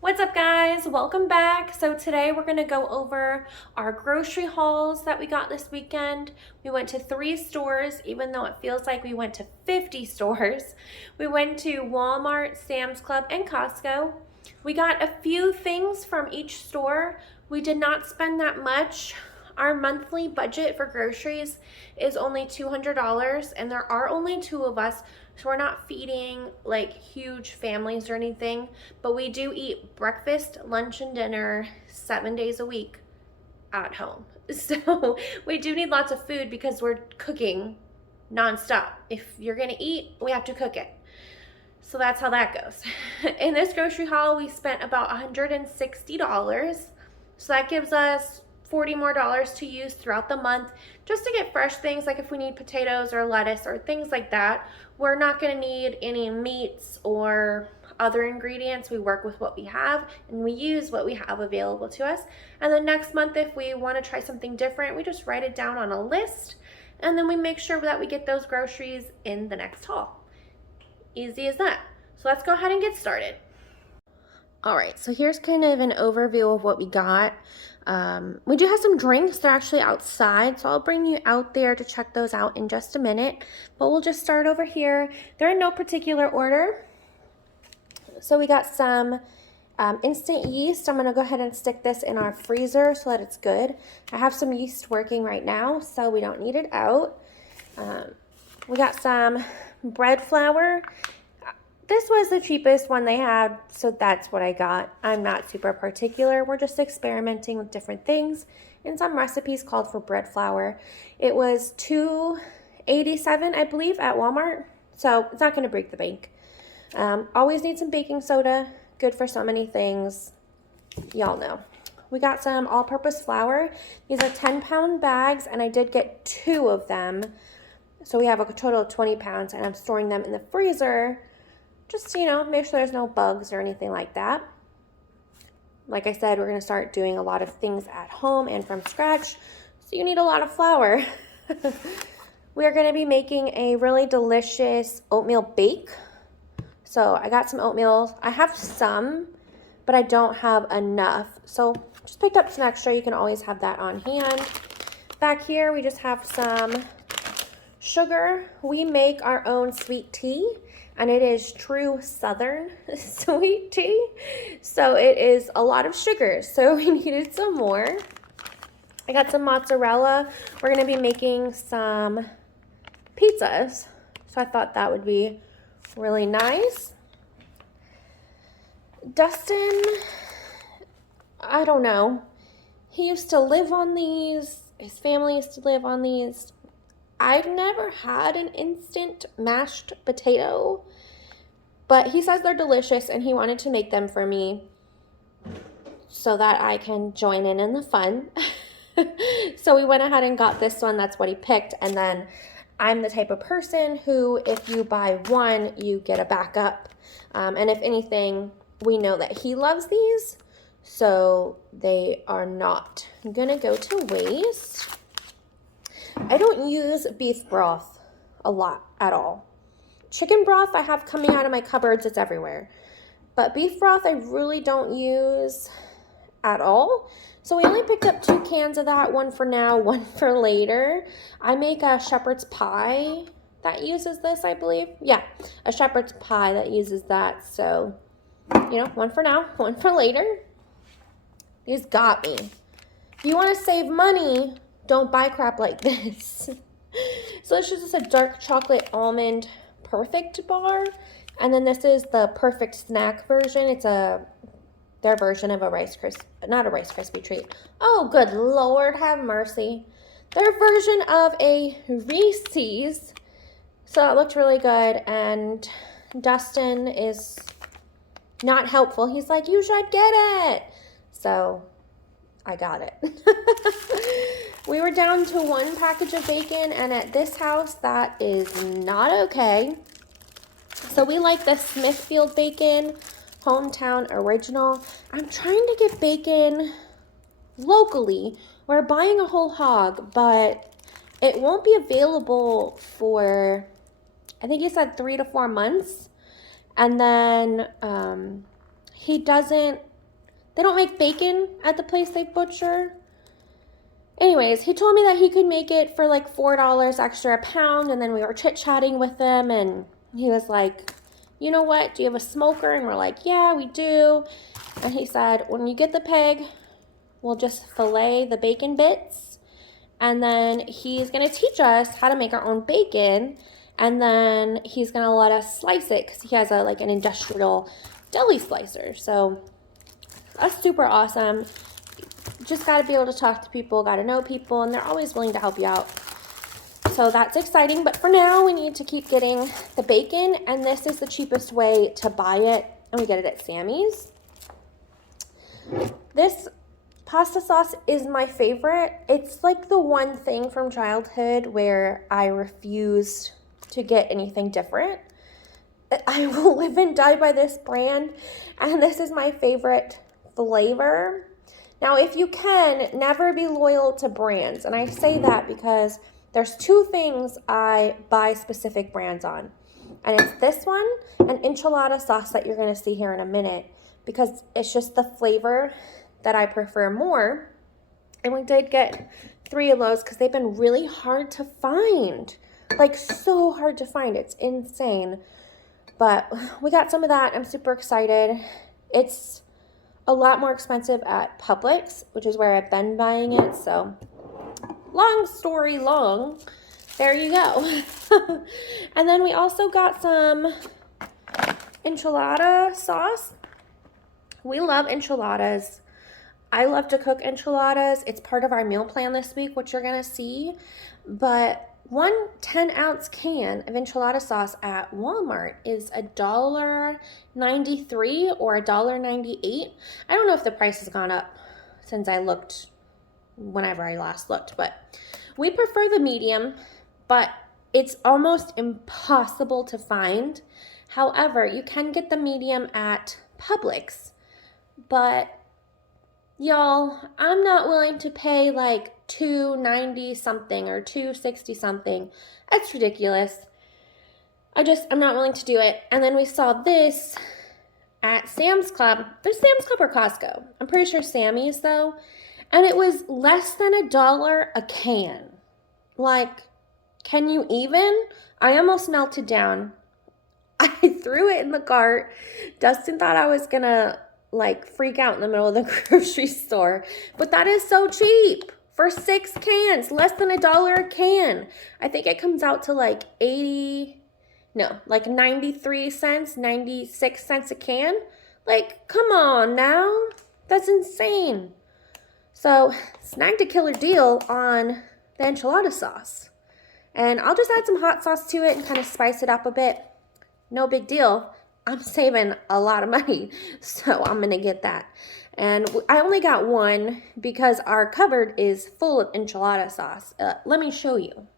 What's up, guys? Welcome back. So today we're going to go over our grocery hauls that we got this weekend. We went to 3 stores, even though it feels like we went to 50 stores. We went to Walmart, Sam's Club, and Costco. We got a few things from each store. We did not spend that much. Our monthly budget for groceries is only $200, and there are only 2 of us, so we're not feeding like huge families or anything, but we do eat breakfast, lunch, and dinner 7 days a week at home. So we do need lots of food because we're cooking nonstop. If you're gonna eat, we have to cook it. So that's how that goes. In this grocery haul, we spent about $160. So that gives us $40 more to use throughout the month just to get fresh things, like if we need potatoes or lettuce or things like that. We're not going to need any meats or other ingredients. We work with what we have and we use what we have available to us. And then next month, if we want to try something different, we just write it down on a list and then we make sure that we get those groceries in the next haul. Easy as that. So let's go ahead and get started. All right, so here's kind of an overview of what we got. We do have some drinks. They're actually outside, so I'll bring you out there to check those out in just a minute. But we'll just start over here. They're in no particular order. So we got some instant yeast. I'm going to go ahead and stick this in our freezer so that it's good. I have some yeast working right now, so we don't need it out. We got some bread flour. This was the cheapest one they had, so that's what I got. I'm not super particular. We're just experimenting with different things, and some recipes called for bread flour. It was $2.87, I believe, at Walmart, so it's not going to break the bank. Always need some baking soda. Good for so many things. Y'all know. We got some all-purpose flour. These are 10-pound bags, and I did get 2 of them. So we have a total of 20 pounds, and I'm storing them in the freezer. Just, make sure there's no bugs or anything like that. Like I said, we're going to start doing a lot of things at home and from scratch, so you need a lot of flour. We are going to be making a really delicious oatmeal bake. So I got some oatmeal. I have some, but I don't have enough. So just picked up some extra. You can always have that on hand. Back here, we just have some sugar. We make our own sweet tea. And it is true Southern sweet tea. So it is a lot of sugar. So we needed some more. I got some mozzarella. We're going to be making some pizzas. So I thought that would be really nice. Dustin, I don't know. He used to live on these. His family used to live on these. I've never had an instant mashed potato, but he says they're delicious and he wanted to make them for me so that I can join in the fun. So we went ahead and got this one. That's what he picked. And then I'm the type of person who, if you buy one, you get a backup. And if anything, we know that he loves these, so they are not gonna go to waste. I don't use beef broth a lot at all. Chicken broth I have coming out of my cupboards, it's everywhere. But beef broth I really don't use at all. So we only picked up 2 cans of that, one for now, one for later. I make a shepherd's pie that uses this, I believe. Yeah, a shepherd's pie that uses that. So, one for now, one for later. These got me. If you want to save money, don't buy crap like this. So this is just a dark chocolate almond perfect bar. And then this is the perfect snack version. It's their version of a not a Rice Krispie treat. Oh, good Lord, have mercy. Their version of a Reese's. So it looked really good. And Dustin is not helpful. He's like, you should get it. So I got it. We were down to 1 package of bacon, and at this house, that is not okay. So we like the Smithfield bacon, hometown original. I'm trying to get bacon locally. We're buying a whole hog, but it won't be available for, I think he said 3 to 4 months. And then he doesn't They don't make bacon at the place they butcher. Anyways, he told me that he could make it for like $4 extra a pound, and then we were chit-chatting with him, and he was like, you know what, do you have a smoker? And we're like, yeah, we do. And he said, when you get the pig, we'll just fillet the bacon bits, and then he's going to teach us how to make our own bacon, and then he's going to let us slice it because he has like an industrial deli slicer. So that's super awesome. Just got to be able to talk to people, got to know people, and they're always willing to help you out. So that's exciting, but for now we need to keep getting the bacon, and this is the cheapest way to buy it, and we get it at Sammy's. This pasta sauce is my favorite. It's like the one thing from childhood where I refused to get anything different. I will live and die by this brand, and this is my favorite flavor. Now, if you can, never be loyal to brands, and I say that because there's two things I buy specific brands on, and it's this one and enchilada sauce that you're going to see here in a minute, because it's just the flavor that I prefer more. And we did get 3 of those because they've been really hard to find, like so hard to find. It's insane. But we got some of that. I'm super excited. It's a lot more expensive at Publix, which is where I've been buying it. So long story long, there you go. And then we also got some enchilada sauce. We love enchiladas. I love to cook enchiladas. It's part of our meal plan this week, which you're going to see. But one 10-ounce can of enchilada sauce at Walmart is $1.93 or $1.98. I don't know if the price has gone up since I looked whenever I last looked, but we prefer the medium, but it's almost impossible to find. However, you can get the medium at Publix, but y'all, I'm not willing to pay like $2.90 something or $2.60 something. That's ridiculous. I'm not willing to do it. And then we saw this at Sam's Club. There's Sam's Club or Costco. I'm pretty sure Sammy's though. And it was less than $1 a can. Like, can you even? I almost melted down. I threw it in the cart. Dustin thought I was gonna like freak out in the middle of the grocery store, but that is so cheap for 6 cans, less than $1 a can. I think it comes out to like 93 cents, 96 cents a can. Like, come on now, that's insane. So snagged a killer deal on the enchilada sauce, and I'll just add some hot sauce to it and kind of spice it up a bit. No big deal. I'm saving a lot of money, so I'm going to get that. And I only got one because our cupboard is full of enchilada sauce. Let me show you.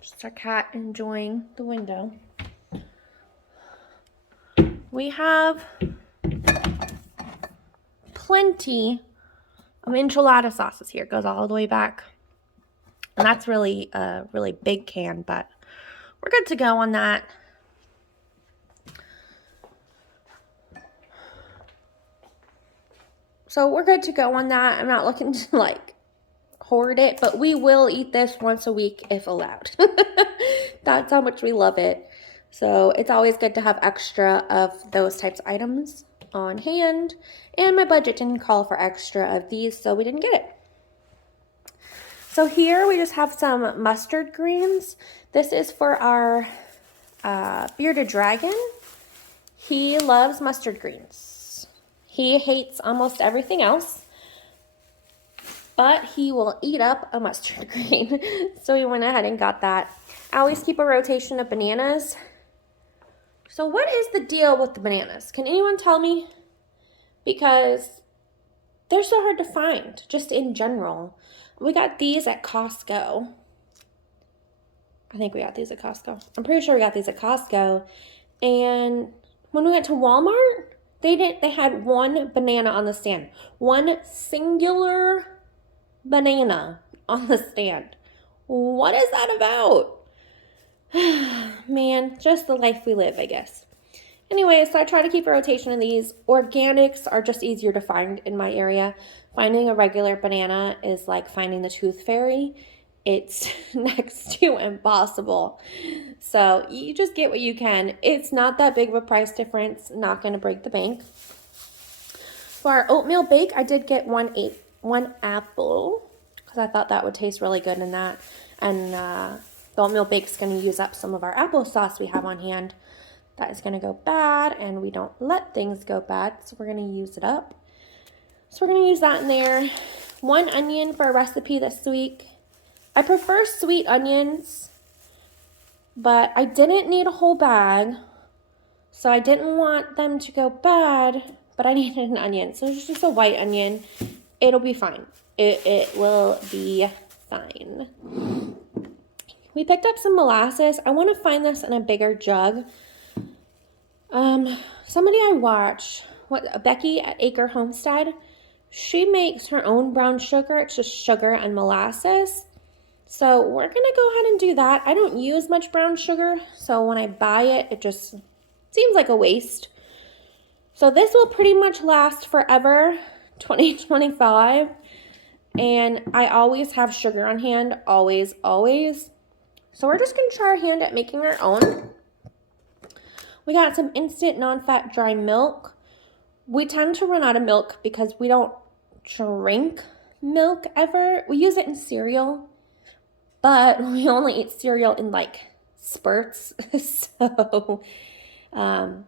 Just our cat enjoying the window. We have plenty of enchilada sauces here. It goes all the way back. And that's really a really big can, but we're good to go on that. So we're good to go on that. I'm not looking to like hoard it, but we will eat this once a week if allowed. That's how much we love it. So it's always good to have extra of those types of items on hand. And my budget didn't call for extra of these, so we didn't get it. So here we just have some mustard greens. This is for our bearded dragon. He loves mustard greens. He hates almost everything else, but he will eat up a mustard green. So we went ahead and got that. I always keep a rotation of bananas. So what is the deal with the bananas? Can anyone tell me? Because they're so hard to find, just in general. We got these at Costco. I think we got these at Costco. I'm pretty sure we got these at Costco. And when we went to Walmart, they had one banana on the stand. One singular banana on the stand. What is that about? Man, just the life we live, I guess. Anyway, so I try to keep a rotation of these. Organics are just easier to find in my area. Finding a regular banana is like finding the tooth fairy. It's next to impossible. So you just get what you can. It's not that big of a price difference. Not going to break the bank. For our oatmeal bake, I did get one apple because I thought that would taste really good in that. And the oatmeal bake's going to use up some of our applesauce we have on hand. That is going to go bad, and we don't let things go bad, so we're going to use it up. So we're going to use that in there. 1 onion for a recipe this week. I prefer sweet onions, but I didn't need a whole bag, so I didn't want them to go bad, but I needed an onion. So it's just a white onion. It'll be fine. It will be fine. We picked up some molasses. I want to find this in a bigger jug. Somebody I watch, Becky at Acre Homestead, she makes her own brown sugar. It's just sugar and molasses. So we're going to go ahead and do that. I don't use much brown sugar, so when I buy it, it just seems like a waste. So this will pretty much last forever, 2025. And I always have sugar on hand, always, always. So we're just going to try our hand at making our own. We got some instant non-fat dry milk. We tend to run out of milk because we don't drink milk ever. We use it in cereal, but we only eat cereal in like spurts. So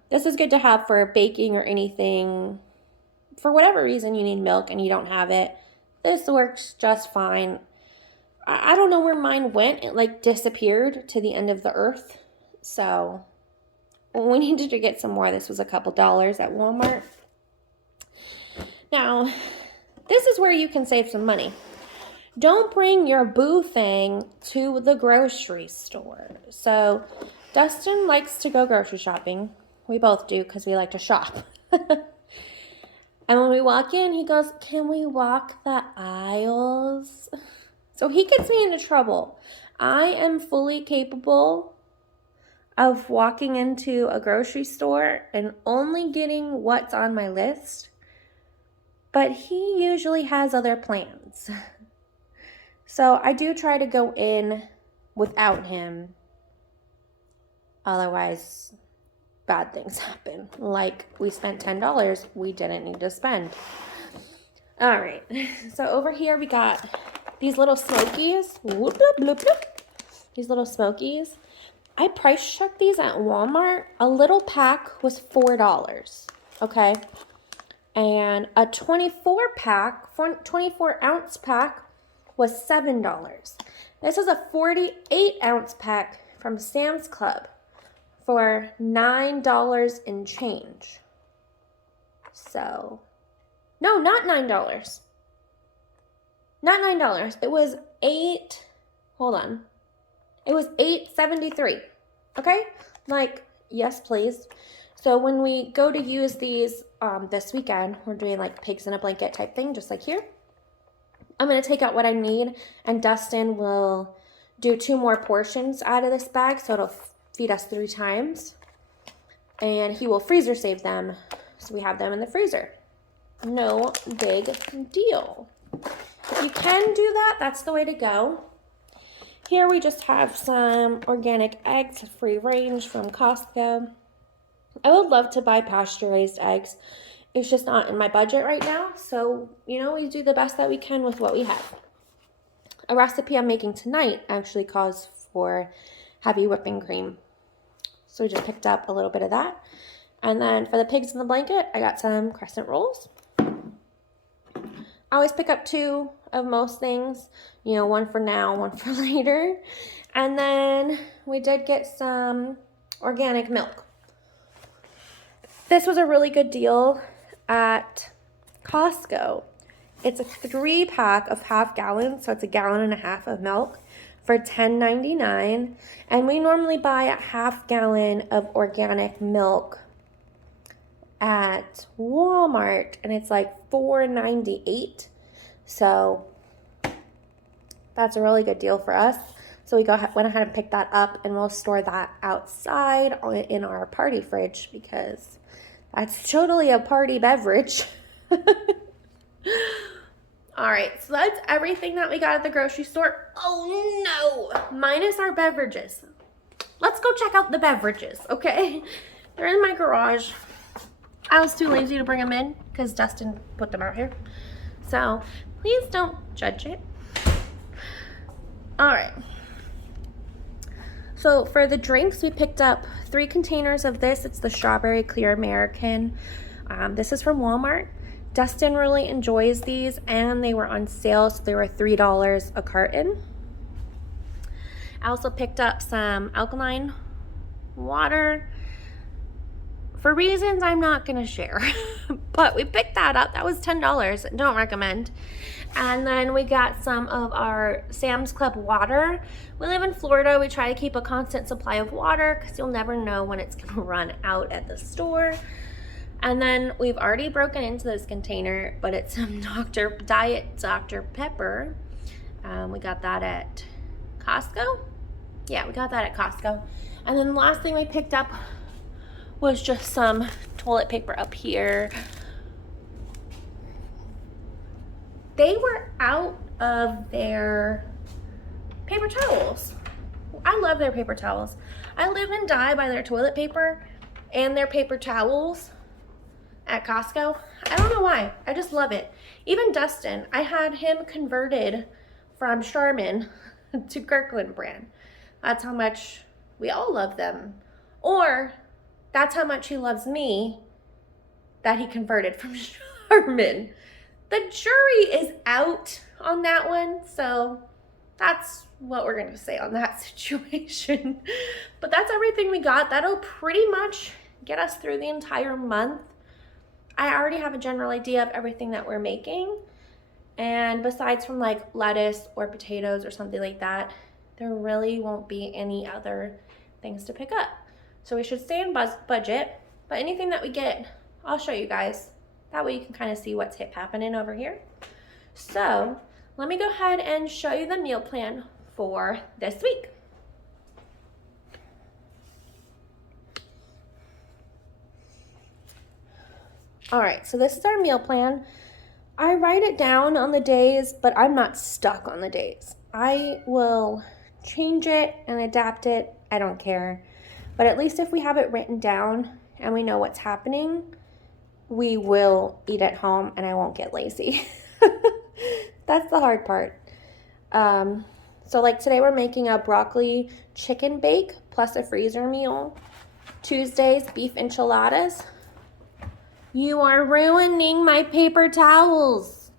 this is good to have for baking or anything. For whatever reason you need milk and you don't have it, this works just fine. I don't know where mine went. It like disappeared to the end of the earth. So we needed to get some more. This was a couple dollars at Walmart. Now, this is where you can save some money. Don't bring your boo thing to the grocery store. So Dustin likes to go grocery shopping. We both do because we like to shop. And when we walk in, he goes, "Can we walk the aisles?" So he gets me into trouble. I am fully capable of walking into a grocery store and only getting what's on my list, but he usually has other plans. So I do try to go in without him. Otherwise, bad things happen. Like we spent $10 we didn't need to spend. All right. So over here we got these little Smokies. Whoop, bloop, bloop, bloop. These little Smokies. I price checked these at Walmart. A little pack was $4. Okay. And a 24 ounce pack was $7. This is a 48 ounce pack from Sam's Club for $9 and change. So, no, not $9. Not $9. It was It was $8.73. Okay? Like, yes, please. So when we go to use these this weekend, we're doing like pigs in a blanket type thing, just like here. I'm going to take out what I need, and Dustin will do 2 more portions out of this bag, so it'll feed us 3 times. And he will freezer save them, so we have them in the freezer. No big deal. If you can do that, that's the way to go. Here we just have some organic eggs, free range from Costco. I would love to buy pasture-raised eggs. It's just not in my budget right now. So, we do the best that we can with what we have. A recipe I'm making tonight actually calls for heavy whipping cream. So we just picked up a little bit of that. And then for the pigs in the blanket, I got some crescent rolls. I always pick up 2 of most things. One for now, one for later. And then we did get some organic milk. This was a really good deal at Costco. It's a 3-pack of half gallons, so it's 1.5 gallons of milk for $10.99. And we normally buy a half gallon of organic milk at Walmart, and it's like $4.98. So that's a really good deal for us. So we went ahead and picked that up, and we'll store that outside in our party fridge because that's totally a party beverage. All right, so that's everything that we got at the grocery store. Oh no, minus our beverages. Let's go check out the beverages, okay? They're in my garage. I was too lazy to bring them in because Dustin put them out here. So please don't judge it. All right. So for the drinks, we picked up 3 containers of this. It's the Strawberry Clear American. This is from Walmart. Dustin really enjoys these, and they were on sale, so they were $3 a carton. I also picked up some alkaline water for reasons I'm not gonna share, but we picked that up. That was $10. Don't recommend. And then we got some of our Sam's Club water. We live in Florida. We try to keep a constant supply of water because you'll never know when it's gonna run out at the store. And then we've already broken into this container, but it's some Diet Dr. Pepper. We got that at Costco. Yeah, we got that at Costco. And then the last thing we picked up was just some toilet paper up here. They were out of their paper towels. I love their paper towels. I live and die by their toilet paper and their paper towels at Costco. I don't know why. I just love it. Even Dustin, I had him converted from Charmin to Kirkland brand. That's how much we all love them. Or that's how much he loves me that he converted from Charmin. The jury is out on that one, so that's what we're gonna say on that situation. But that's everything we got. That'll pretty much get us through the entire month. I already have a general idea of everything that we're making. And besides from like lettuce or potatoes or something like that, there really won't be any other things to pick up. So we should stay in budget, but anything that we get, I'll show you guys. That way you can kind of see what's happening over here. So let me go ahead and show you the meal plan for this week. All right, so this is our meal plan. I write it down on the days, but I'm not stuck on the days. I will change it and adapt it. I don't care. But at least if we have it written down and we know what's happening, we will eat at home and I won't get lazy. That's the hard part. So like today we're making a broccoli chicken bake plus a freezer meal. Tuesdays, beef enchiladas. You are ruining my paper towels.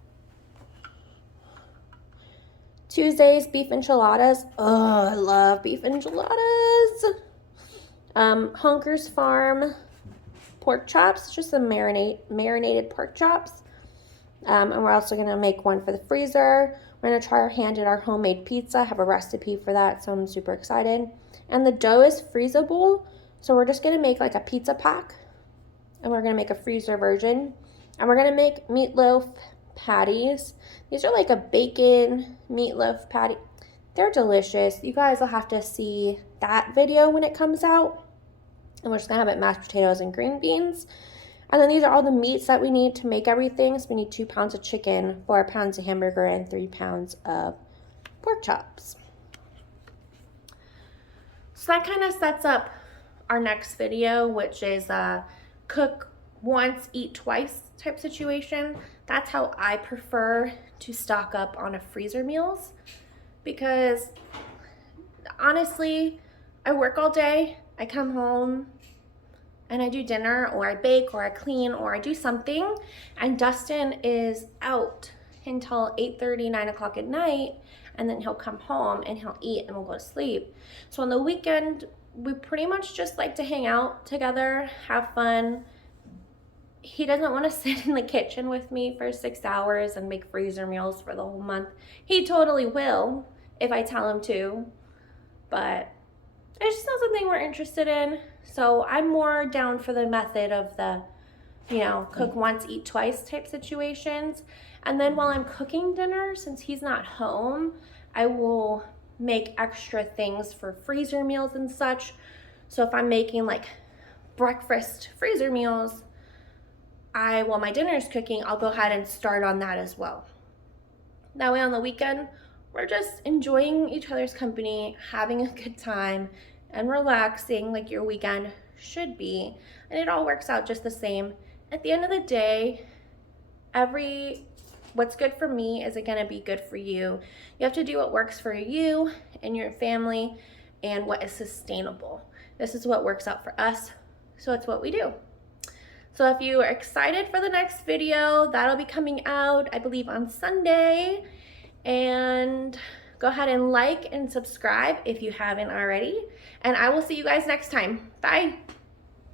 Tuesdays, beef enchiladas. Oh, I love beef enchiladas. Hunker's Farm pork chops, just some marinated pork chops. And we're also gonna make one for the freezer. We're gonna try our hand at our homemade pizza. I have a recipe for that, so I'm super excited. And the dough is freezable, so we're just gonna make like a pizza pack. And we're gonna make a freezer version. And we're gonna make meatloaf patties. These are like a bacon meatloaf patty. They're delicious. You guys will have to see that video when it comes out. And we're just gonna have it mashed potatoes and green beans. And then these are all the meats that we need to make everything. So we need 2 pounds of chicken, 4 pounds of hamburger, and 3 pounds of pork chops. So that kind of sets up our next video, which is cook once, eat twice type situation. That's how I prefer to stock up on a freezer meals, because honestly, I work all day, I come home and I do dinner, or I bake, or I clean, or I do something, and Dustin is out until 8:30, 9 o'clock at night, and then he'll come home and he'll eat and we'll go to sleep. So on the weekend, we pretty much just like to hang out together, have fun. He doesn't want to sit in the kitchen with me for 6 hours and make freezer meals for the whole month. He totally will if I tell him to, but it's just not something we're interested in. So I'm more down for the method of the, cook once, eat twice type situations. And then while I'm cooking dinner, since he's not home, I will make extra things for freezer meals and such. So if I'm making like breakfast freezer meals, while my dinner is cooking, I'll go ahead and start on that as well. That way on the weekend, we're just enjoying each other's company, having a good time, and relaxing like your weekend should be. And it all works out just the same. At the end of the day, what's good for me isn't gonna be good for you. You have to do what works for you and your family and what is sustainable. This is what works out for us, so it's what we do. So if you are excited for the next video, that'll be coming out, I believe, on Sunday. And go ahead and like and subscribe if you haven't already. And I will see you guys next time. Bye.